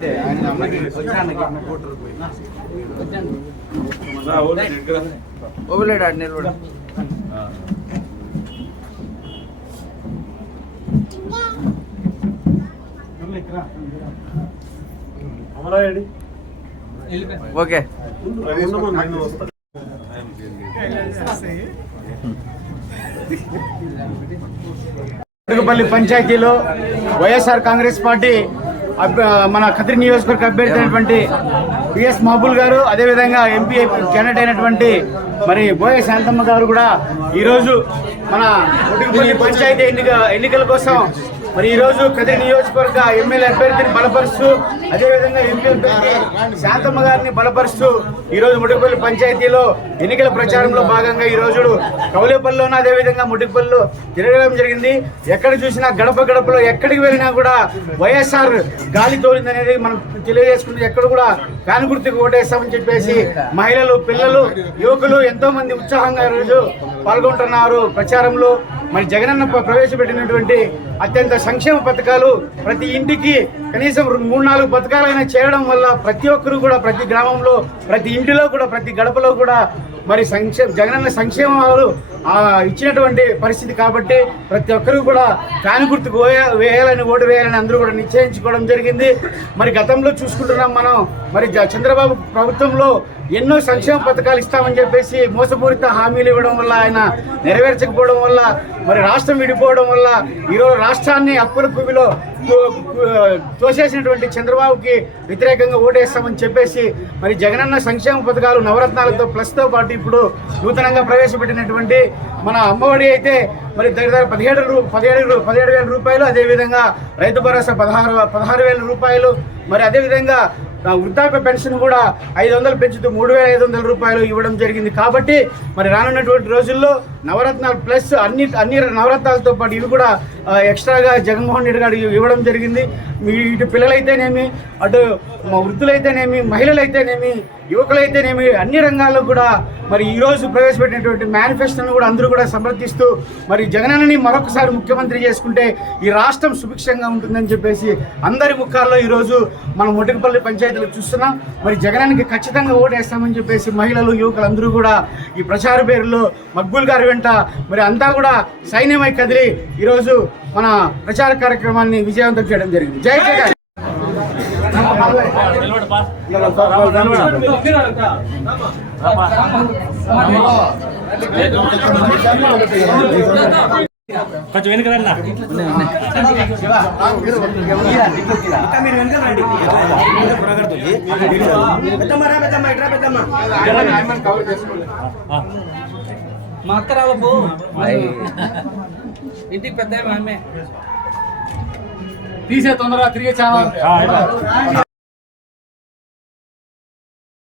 Okay ముడుగుపల్లి పంచాయతీలో YSR Congress party మన కదిరి నియోజకవర్గ అభ్యర్థి అయినటువంటి పిఎస్ మహబూల్ గారు, అదేవిధంగా ఎంపీ క్యాండిడేట్ అయినటువంటి మరి బోయ శాంతమ్మ గారు కూడా ఈరోజు మన ముడుగుపల్లి పంచాయతీ ఎన్నికల కోసం మరి ఈరోజు కదిరి నియోజకవర్గ ఎమ్మెల్యే అభ్యర్థిని బలపరుస్తూ, అదేవిధంగా ఎంపీ అభ్యర్థి శాంతమ్మ గారిని బలపరుస్తూ ఈరోజు ముడుగుపల్లి పంచాయతీలో ఎన్నికల ప్రచారంలో భాగంగా ఈరోజు కౌలేపల్లిలోనూ అదేవిధంగా ముడుగుపల్లిలో తిరగడం జరిగింది. ఎక్కడ చూసినా గడప గడపలో ఎక్కడికి వెళ్ళినా కూడా వైఎస్ఆర్ గాలి తోలిందనేది మనం తెలియజేసుకుంటే ఎక్కడ కూడా ఫ్యాన్ గుర్తుకు ఓటేస్తామని చెప్పేసి మహిళలు, పిల్లలు, యువకులు ఎంతో మంది ఉత్సాహంగా ఈరోజు పాల్గొంటున్నారు ప్రచారంలో. మరి జగనన్న ప్రవేశపెట్టినటువంటి అత్యంత సంక్షేమ పథకాలు ప్రతి ఇంటికి కనీసం 3-4 పథకాలైనా చేయడం వల్ల ప్రతి ఒక్కరు కూడా ప్రతి గ్రామంలో, ప్రతి ఇంటిలో కూడా, ప్రతి గడపలో కూడా మరి జగనన్న సంక్షేమాలు ఇచ్చినటువంటి పరిస్థితి కాబట్టి ప్రతి ఒక్కరు కూడా ఫ్యాన్ గుర్తుకు వేయాలని, ఓటు వేయాలని అందరూ కూడా నిశ్చయించుకోవడం జరిగింది. మరి గతంలో చూసుకుంటున్నాం మనం, మరి చంద్రబాబు ప్రభుత్వంలో ఎన్నో సంక్షేమ పథకాలు ఇస్తామని చెప్పేసి మోసపూరిత హామీలు ఇవ్వడం వల్ల, ఆయన నెరవేర్చకపోవడం వల్ల, మరి రాష్ట్రం విడిపోవడం వల్ల ఈరోజు రాష్ట్రాన్ని అప్పుల కుమిలో తోసేసినటువంటి చంద్రబాబుకి వ్యతిరేకంగా ఓటేస్తామని చెప్పేసి మరి జగనన్న సంక్షేమ పథకాలు నవరత్నాలతో ప్లస్తో పాటు ఇప్పుడు నూతనంగా ప్రవేశపెట్టినటువంటి మన అమ్మఒడి అయితే మరి దగ్గర 17,000 రూపాయలు, అదేవిధంగా రైతు భరోసా 16,000 రూపాయలు, మరి అదేవిధంగా వృద్ధాప్య పెన్షన్ కూడా 500 పెంచుతూ 3,500 రూపాయలు ఇవ్వడం జరిగింది. కాబట్టి మరి రానున్నటువంటి రోజుల్లో నవరత్నాలు ప్లస్ అన్ని నవరత్నాలతో పాటు ఇవి కూడా ఎక్స్ట్రాగా జగన్మోహన్ రెడ్డి గారు ఇవ్వడం జరిగింది. ఇటు పిల్లలైతేనేమి, అటు వృద్ధులైతేనేమి, మహిళలైతేనేమి, యువకులైతేనేమి అన్ని రంగాల్లో కూడా మరి ఈరోజు ప్రవేశపెట్టినటువంటి మేనిఫెస్టోను కూడా అందరూ కూడా సమర్థిస్తూ మరి జగనన్నని మరొకసారి ముఖ్యమంత్రి చేసుకుంటే ఈ రాష్ట్రం సుభిక్షంగా ఉంటుందని చెప్పేసి అందరి ముఖాల్లో ఈరోజు మనం ముడుగుపల్లి పంచాయతీలో చూస్తున్నాం. మరి జగనన్నకి ఖచ్చితంగా ఓటేస్తామని చెప్పేసి మహిళలు, యువకులు అందరూ కూడా ఈ ప్రచార పేరులో మక్బూల్ గారి వెంట మరి అంతా కూడా సైన్యమై కదిలి ఈరోజు మన ప్రచార కార్యక్రమాన్ని విజయవంతం చేయడం జరిగింది. జై జగన్. కొంచెం వెనుకరన్నా మీరు వెనకరండి. మా అక్క రావు ఇంటికి పెద్ద తీసే తొందరగా తిరిగే చాలా